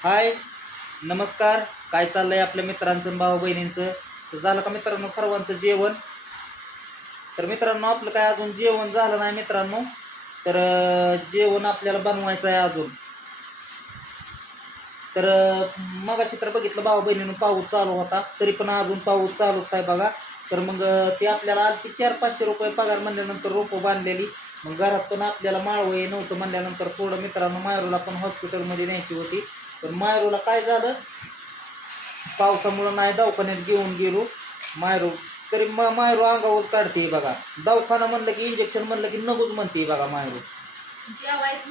हाय नमस्कार. काय चाललंय आपल्या मित्रांचं भाऊ बहिणींचं तर झालं का मित्रांनो सर्वांचं जेवण? तर मित्रांनो आपलं काय अजून जेवण झालं नाही मित्रांनो. तर जेवण आपल्याला बनवायचं आहे अजून. तर मग चित्र तर बघितलं भाऊ बहिणीनं पाऊस चालू होता तरी पण अजून पाऊस चालूच आहे बघा. तर मग ते आपल्याला आणखी चार पाचशे रुपये पगार म्हणल्यानंतर रोपं बांधलेली. मग घरात पण आपल्याला माळवं नव्हतं म्हणल्यानंतर थोडं मित्रांनो मायरूला पण हॉस्पिटलमध्ये न्यायची होती. पण मायरूला काय झालं? पावसामुळं नाही दवाखान्यात घेऊन गेलो. मायरू तरी म मायरू अंगावर काढते बघा. दवाखाना म्हणलं की इंजेक्शन म्हणलं की नकोच म्हणते बघा मायरू.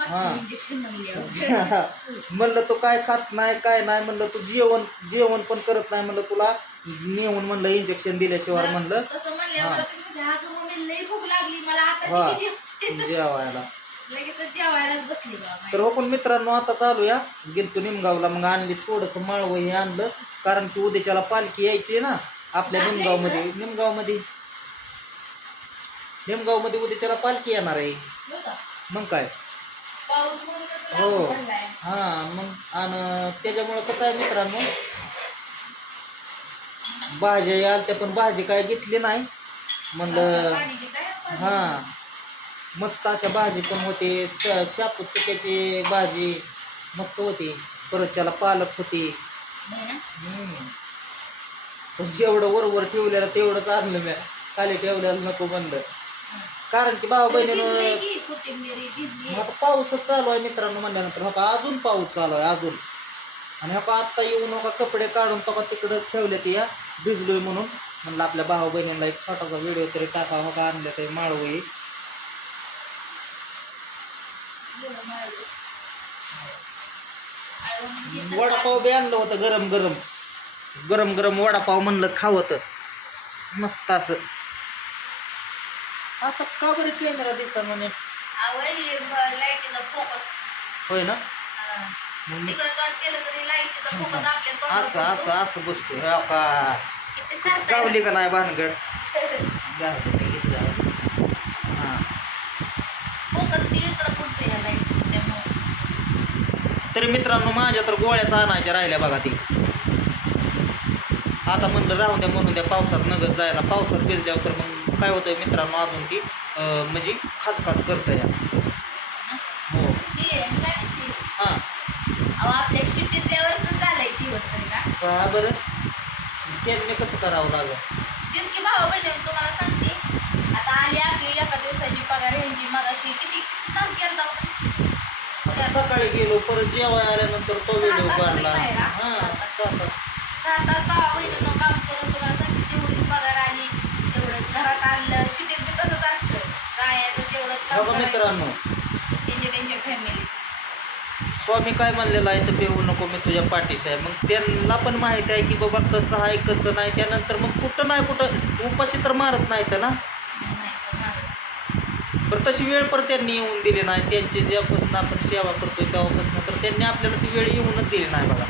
हा. म्हणलं तू काय खात नाही काय नाही म्हणलं तू जेवण जेवण पण करत नाही म्हणलं तुला. नेऊन म्हणलं इंजेक्शन दिल्याशिवाय म्हणलं. हा. जेवायला. लगेच जेवायलाच बसली बाबा तर हो पण मित्रांनो आता चालू या गेलतो निमगावला मग आणली थोडंसं माळवं हे आणलं कारण की उद्याच्याला पालखी यायची ना आपल्या आपल्या निमगावमध्ये निमगावमध्ये निमगावमध्ये उद्याच्याला पालखी येणार आहे. हो का? मग काय? पाऊस हो. पडलाय. हा मग आणि त्याच्यामुळं कसं आहे मित्रांनो भाज्या याल त्या पण भाजी काय घेतली नाही. म्हणलं पाणी जे काय आपण- हा. मस्त अशा भाजी पण होते. श- शापू चुक्याची भाजी मस्त होती. परत त्याला पालक होती? हम्म. पण जेवढं वरवर ठेवलेलं तेवढंच आणलं मी. खाली ठेवलेलं नको म्हणलं. कारण की बहिणीनं भिजली मग आता पाऊसच चालू आहे मित्रांनो म्हणल्यानंतर. का अजून पाऊस चालू आहे अजून. आणि का आत्ता येऊ नका कपडे काढून का तिकडं ठेवले ते या. भिजलोय म्हणून. म्हणलं आपल्या भाऊ बहिणीला एक छोटासा व्हिडिओ तरी टाका का आणलं ते माळवई एवढं मळलं. अहो, म्हणजे तर वडापाव बी आणलं होतं गरम गरम. गरम गरम वडापाव म्हणलं खावं तर मस्त असं. असं का बरं कॅमेरा दिसत म्हणे? लाईटीचा फोकस होय ना? हा. तिकडं असं असं. असं बसतो हो का? का नाही भानगड. हा. फोकस ती इकडं पडतो या लाइट त्यामुळे तरी मित्रांनो माझ्या तर गोळ्याच आणायच्या राहिल्या बघा ती. आता म्हणलं राहून द्या म्हणून द्या पावसात नगद जायला. पावसात भिजल्यावर तर मग काय होतंय मित्रांनो अजून ती म्हणजे खाचखाच करतं या हो. मी हां आपल्या शिट्टीतल्यावरच झालंय जीवन का? बरं? त्यांनी कसं करावं लागलं? तेच की भावा बहिणी तुम्हाला सांगते. आता आली आपली एका दिवसाची पगार ह्यांची मगाशी किती तास होता आता सकाळी गेलो परत जेवाय आल्यानंतर तो व्हिडिओ काढला. हा? भावा बहिणीनं काम करून तुम्हाला सांगते तेवढीच पगार आली तेवढं घरात आणलं. शिटीत बी तसंच असतं. जायचं तेवढं काम बघा करायचं. मित्रांनो. त्यांच्या त्यांच्या फॅमिली स्वामी काय म्हणलेलं आहे तर पेऊ नको मी तुझ्या पाठीशी आहे. मग त्यांना पण माहिती आहे की बाबा कसं आहे कसं नाही. त्यानंतर मग कुठं नाही कुठं उपाशी तर मारत नाही तर ना. पण तशी वेळ पण त्यांनी येऊन दिली नाही. त्यांची जेव्हापासून आपण सेवा करतोय तेव्हापासून तर त्यांनी आपल्याला ती वेळ येऊनच दिली नाही बघा.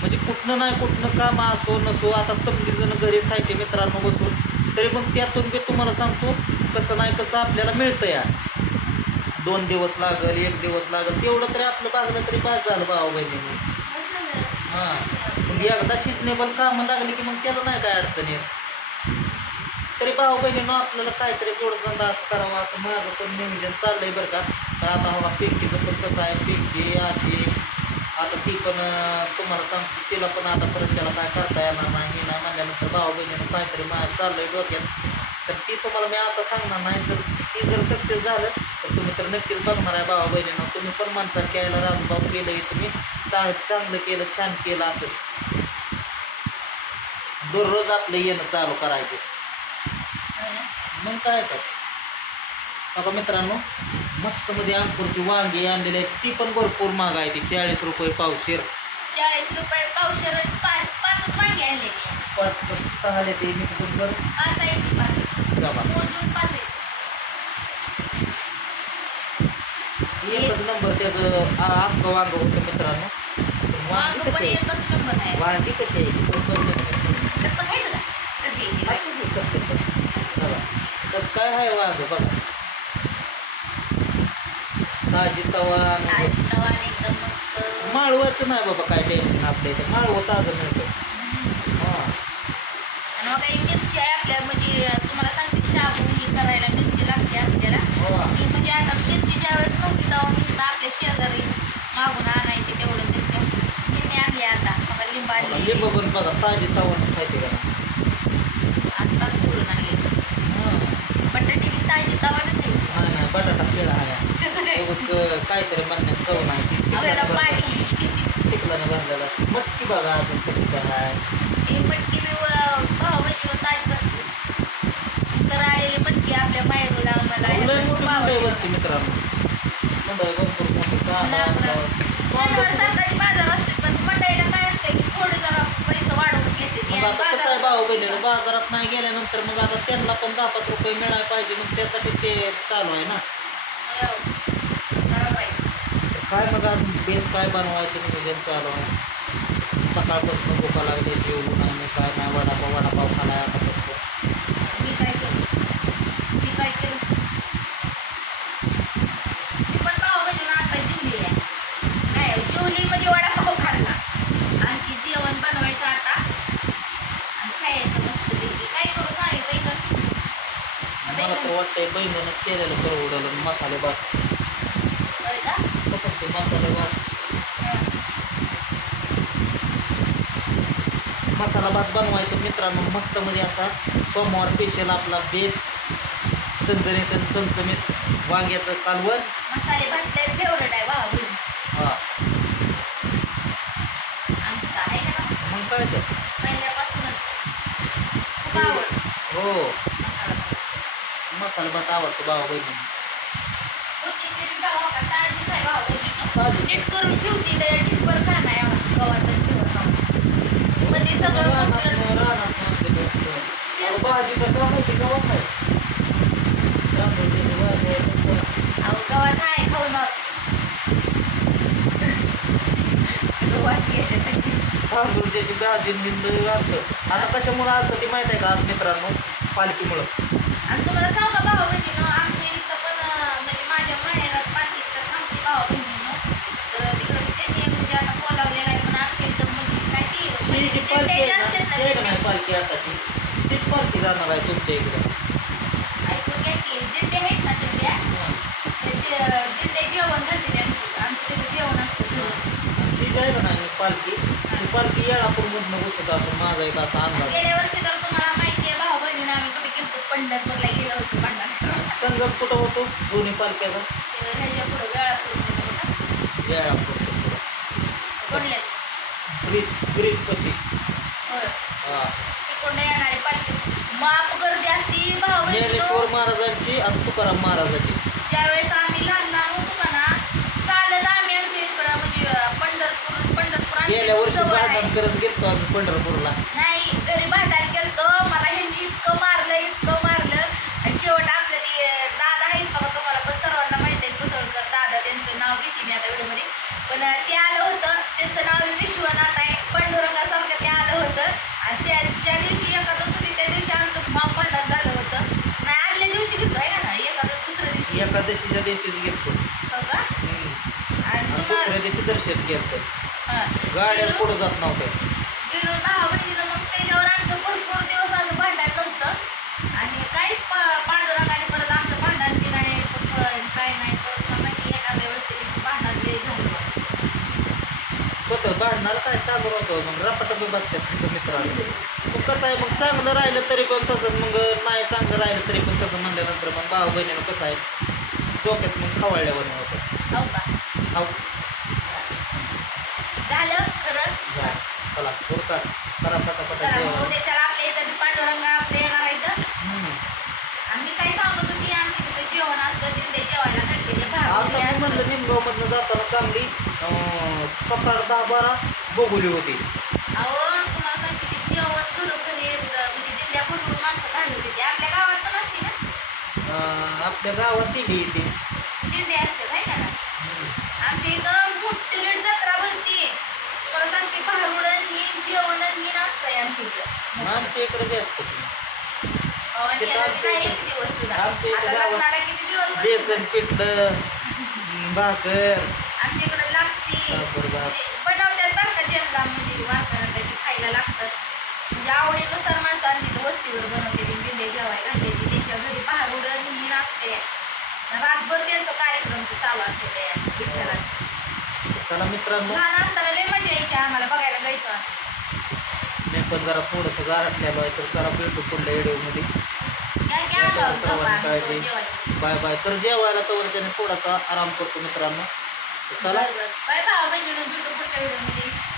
म्हणजे कुठनं नाही कुठनं काम असो नसो आता समजी जण घरी साहित्य मित्रांनो बसून तरी मग त्यातून मी तुम्हाला सांगतो कसं नाही कसं आपल्याला मिळतं या दोन दिवस लागल एक दिवस लागल तेवढं तरी आपलं भागलं तरी पास झालं भाऊ बहिणीने हां. मग एकदा शिजनेबल कामं लागली की मग त्याला नाही काय अडचण येत. तरी भाऊ बहिणीनं आपल्याला काहीतरी जोडधंदा असं करावा असं माझं पण नियोजन चाललंय बरं का. तर आता हवा पिंकीचं पण कसं आहे पिंकी अशी आता ती पण तुम्हाला सांगते तिला पण आता परत त्याला काय करता येणार नाही नाही म्हणल्यानंतर भाऊ बहिणीनं काहीतरी माझं चाललंय डोक्यात. तर ती तुम्हाला मी आता सांगणार नाही जर ती जर सक्सेस झालं तर तुम्ही तर नक्कीच बघणार आहे भावा बहिणीनं तुम्ही पण माणसात यायला राजभाऊ केलं तुम्ही चांग चांगलं केलं छान केलं असं. दररोज आपलं येणं चालू करायचं. मग काय तर. बघा मित्रांनो मस्त मध्ये अंकुरची वांगी आणलेली आहेत ती पण भरपूर महाग आहे ती. चाळीस रुपये पावशेर. चाळीस रुपये पावशेर आणि पाच पाचच वांगी आणलेली आहे. पाच पाच सहा ते मी बरोबर पाच आहे ती पाच. बघा मोजून पाच आहे. एकच नंबर त्याचं आ- अख्खं वांग होतं मित्रांनो. पण वांग वांगी पण कशी आहे? एकच नंबर आहे. वांगी कशी आहे? ती पण बघ. का? कशी आहे कसं. कसं काय आहे वांग बघा. ताजी तवा ताजी तवा आणि एकदम मस्त. माळवाचं नाही बाबा काय टेन्शन आपल्या इथं. माळवं ताजं मिळतं. हां. आणि मग काही मिरची आहे आपल्या म्हणजे तुम्हाला सांगते शाबू हे करायला मिरची लागते आपल्याला. हो. मी म्हणजे आता मिरची ज्या वेळेस नव्हती मी आपल्या शेजारी मागून आणायचे तेवढं मिरच्या. मी आणली आता. मग लिंब आणली बघा ताजी तावण खायचे का आत्ताच तोडून आणली हां बटाटे बी ताजी तवानच आहे नाही नाही बटाटा शिळा आहे. काहीतरी म्हणण्यात चव नाही. पाणी भरलेलं- मटकी बघा अजून कशी काय आहे मटकी बी भाव म्हणजे ताजीच असते कर आलेली मटकी आपल्या मंडई आवडते. बसते मित्रांनो. मंडई भरपूर मोठी. शनिवार बाजार असते पण मंडईला काय असते की थोडे जरा वाढवून घेते मग आता कसं आहे भाऊ बहिणीला बाजारात नाही गेल्यानंतर मग आता त्यांना पण दहा पाच रुपये मिळायला पाहिजे मग त्यासाठी ते चालू आहे ना. तर काय मग आज काय बनवायचं नियोजन चालू आहे? सकाळपासून भुका लागली जेवू नाही मी काय नाही वडापाव वडापाव खालाय आता फक्त. मी काय करू? मी काय केलं मी पण भाऊ बहिणीला आता जेवली आहे काय जेवली म्हणजे वडापाव खाल्ला आणखी जेवण बनवायचं आता आणि खायचं मस्त पैकी काय करू सांगितलं वाटतंय बहिणीनंच केलेलं परवडलं मसाले भात. फक्त मसाले भात. मसाला भात बनवायचं मित्रांनो मस्त मध्ये असा सोमवार स्पेशल आपला बेत आणि चमचमीत वांग्याचं कालवण. मसाले भात लय फेवरेट आहे हा. मग काय तर. पहिल्यापासूनच. हो. मसाला भात आवडतो भावा बहिणी करून ठेवती गव्हात मध्ये सगळं भाजी माहिती गावात आहे अहो गव्हात आहे खाऊ ना गव्हाच घेते तांदूळची भाजी निंद असतं आता कशामुळे असतं ते माहीत आहे का आज मित्रांनो? पालखीमुळं आणि तुम्हाला सांगू का भाऊ बहिणीनं आमच्या इथं पण अं, म्हणजे माझ्या माहेरात पालखी तर थांबते भाऊ बहिणीनं तर तिकडं बी त्यांनी म्हणजे आता बोलावलेलं आहे पण आमच्या इथं म्हणजे काय ती ही जी म्हणजे पालखी आहे ना, ती का. नाही. पालखी तीच पालखी जाणार आहे तुमच्या इकडे. ऐकून घ्या की दिंडे आहेत ना दिंड्या ते दिंडे जेवण घालते आमची. तिथं जेवण असतं घरी. ती जी आहे का नाही? पालखी ती पालखी येळापूरमधनं घुसत असं माझा एक असा अंदाज. गेल्या वर्षी तर तुम्हाला माहिती आहे भाऊ बहिणीनं आम्ही कुठे गेलो पंढरपूरला गेलो होतो पंढरपूर संगम कुठं होतो? दोन्ही पालख्याचा ह्याच्या पुढं वेळापूर येळापूर कोणल्यात ब्रिज ब्रिज हा. तिकडनं येणारी पालखी. माप गर्दी असती भाऊ ज्ञानेश्वर महाराजांची आणि तुकाराम महाराजांची. ज्यावेळेस आम्ही लहान लहान होतो का ना चालत आम्ही आमच्या इकडं म्हणजे पंढरपूर पंढरपूर गेल्या वर्षी जवळ आहे. भांडण करत गेलतो आम्ही पंढरपूरला. नाही घरी भांडण केलतो. मला ह्यांनी इतकं मारलं आणि शेवट आपलं ते अं, दादा आहेत का तुम्हाला पण सर्वांना माहिती आहे कुसळकर दादा त्यांचं नाव घेते मी आता व्हिडिओमध्ये पण अं, ते आलं होतं त्यांचं नाव विश्वनाथ आहे पांडुरंगासारखं ते आलं होतं आणि त्या ज्या दिवशी एकादश होती त्या दिवशी आमचं माप भांडण झालं होतं. नाही आदल्या दिवशी घेतो आहे ना एकादश दुसऱ्या दिवशी. एकादशीच्या दिवशीच गेलतो हो का. आणि तुम्हाला दुसऱ्या दिवशी दर्शन हां. गाड्या पुढे जात नव्हत्या गेलो दहा बहिणीनं मग त्याच्यावर आमचं भरपूर दिवस असं भांडण नव्हतं. आणि काही प- पांडुरंगाने परत आमचं भांडण की नाही पकड, काय नाही परत मला माहिती एखाद्या वेळेस ते भांडण लय झालं भांडणार काय सांगत होतं मग रपाट बी बसतात तसं मित्रांनो मग कसं आहे मग चांगलं राहिलं तरी पण तसं. मग नाही चांगलं राहिलं तरी पण तसं म्हणल्यानंतर मग भाऊ बहिणीनं कसं आहे डोक्यात मग खवळल्यावर होतं हो का? खाऊ झालं जा चला करा पटापटा चला मग जेवण उद्या चला आपल्या इथं बी पांडुरंग आपल्या येणार आहे इथं हम्म. आणि मी काय सांगत होती आमच्या तिथं जेवण असतं तिथे जेवायला घातलेले आता भाकरी मी असतं. म्हणलं निमगावमधनं जाताना चांगली सकाळ दहा बारा बघुली होती. अहो तुम्हाला सांगते ते जेवण येतं, म्हणजे दिंड्या भरून माणसं होती आपल्या गावात पण असते ना? अं, आपल्या गावात दिली येते. असतात का? ना आमच्या इथं मोठी लेट जत्रा भरती. तुम्हाला सांगते भारुडण ही जेवण ही नसतंय आमच्या इथं. आमच्या इकडे जे असतं अहो, आणि तिथं याला आमच्या नाही इथं- एक दिवस सुद्धा. आमच्या इथं आता गावात लग्नाला किती दिवस? बेसन पिठलं भाकर. आमच्या इकडे लापसी. भाकर भात. म्हणजे त्यांना म्हणजे वारकऱ्यांना ते खायला लागतं म्हणजे आवडीनुसार माणसं आणली तर वस्तीवर बनवते ती दिंडे जेवायला घालते ती त्यांच्या घरी पहारुड हिंदी असते. रातभर त्यांचं कार्यक्रम ते चालू असते त्या विठ्ठलाचे चला मित्रांनो. लहान असताना लय मजा यायची आम्हाला बघायला जायचो आम्ही मी पण जरा थोडंसं गारटलेलो आहे तर चला भेटू पुढल्या व्हिडिओमध्ये. झोपा आम्ही. तो जेवायला. Bye bye. तर जेवायला तर वरच्याने थोडासा आराम करतो मित्रांनो. चला. Bye bye. पुढच्या व्हिडिओमध्ये